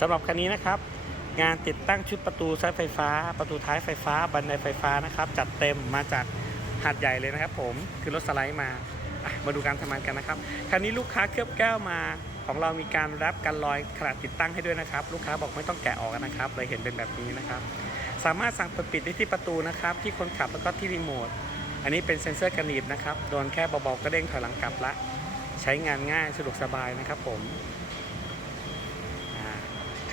สำหรับคันนี้นะครับ งานติดตั้งชุดประตูซ้ายไฟฟ้า ประตูท้ายไฟฟ้า บันไดไฟฟ้านะครับจัดเต็มมาจากหาดใหญ่เลยนะครับ ผมคือรถสไลด์มามาดูการทำงานกันนะครับคันนี้ลูกค้าเคลือบแก้วมาของเรามีการรับกันรอยขนาดติดตั้งให้ด้วยนะครับ ลูกค้าบอกไม่ต้องแกะออกนะครับเลยเห็นเป็นแบบนี้นะครับ สามารถสั่งเปิดปิดได้ที่ประตูนะครับ ที่คนขับแล้วก็ที่รีโมทอันนี้เป็นเซ็นเซอร์กันหนีบนะครับโดนแค่เบาๆก็เด้งถอยหลังกลับละ ใช้งานง่ายสะดวกสบายนะครับผม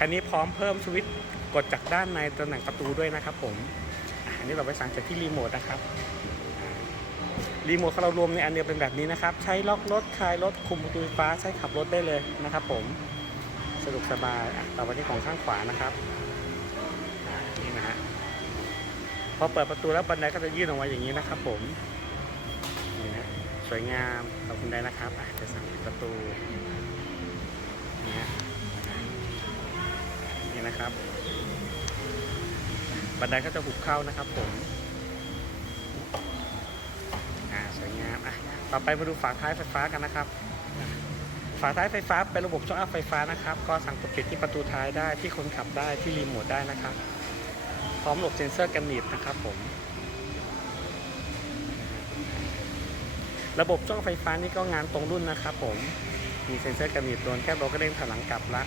คันนี้พร้อมเพิ่มสวิตช์กดจากด้านในตำแหน่งประตูด้วยนะครับผมอันนี้เราไปสั่งจากที่รีโมทนะครับรีโมทของเรารวมในอันเดียวเป็นแบบนี้นะครับ ใช้ล็อกรถคลายรถคุมประตูไฟฟ้าใช้ขับรถได้เลยนะครับผมสะดวกสบายอะต่อไปที่ของข้างขวานะครับนี่นะฮะพอเปิดประตูแล้วบันไดก็จะยื่นออกมาอย่างนี้นะครับ ผมนี่นะสวยงามขอบคุณได้นะครับอะจะสั่งปิดประตู นะครับ บันไดก็จะหุบเข้านะครับผมอ่าสวยงามอะต่อไปมาดูฝาท้ายไฟฟ้ากันนะครับ ฝาท้ายไฟฟ้าเป็นระบบช่องอัพไฟฟ้านะครับ ก็สั่งกดปิดที่ประตูท้ายได้ที่คนขับได้ที่รีโมทได้นะครับ พร้อมระบบเซ็นเซอร์กันหนีบนะครับผมระบบช่องไฟฟ้านี่ก็งานตรงรุ่นนะครับผม มีเซ็นเซอร์กระหนีบโดนแก้บเราก็เด้งถอยหลังกลับละ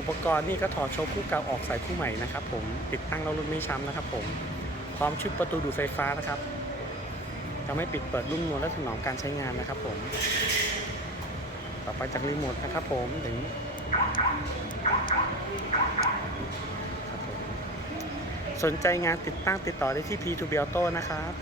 อุปกรณ์นี่ก็ถอดโชว์คู่เก่าออกใส่คู่ใหม่นะครับผมติดตั้งแล้วรุ่นไม่ช้ำนะครับผมพร้อมชุดประตูดูดไฟฟ้านะครับจะไม่ปิดเปิดรุ่มนวลและถนอมการใช้งานนะครับผม ต่อไปจากรีโมทนะครับผมถึงครับผมสนใจงานติดตั้งติดต่อได้ที่ P2B Auto นะครับ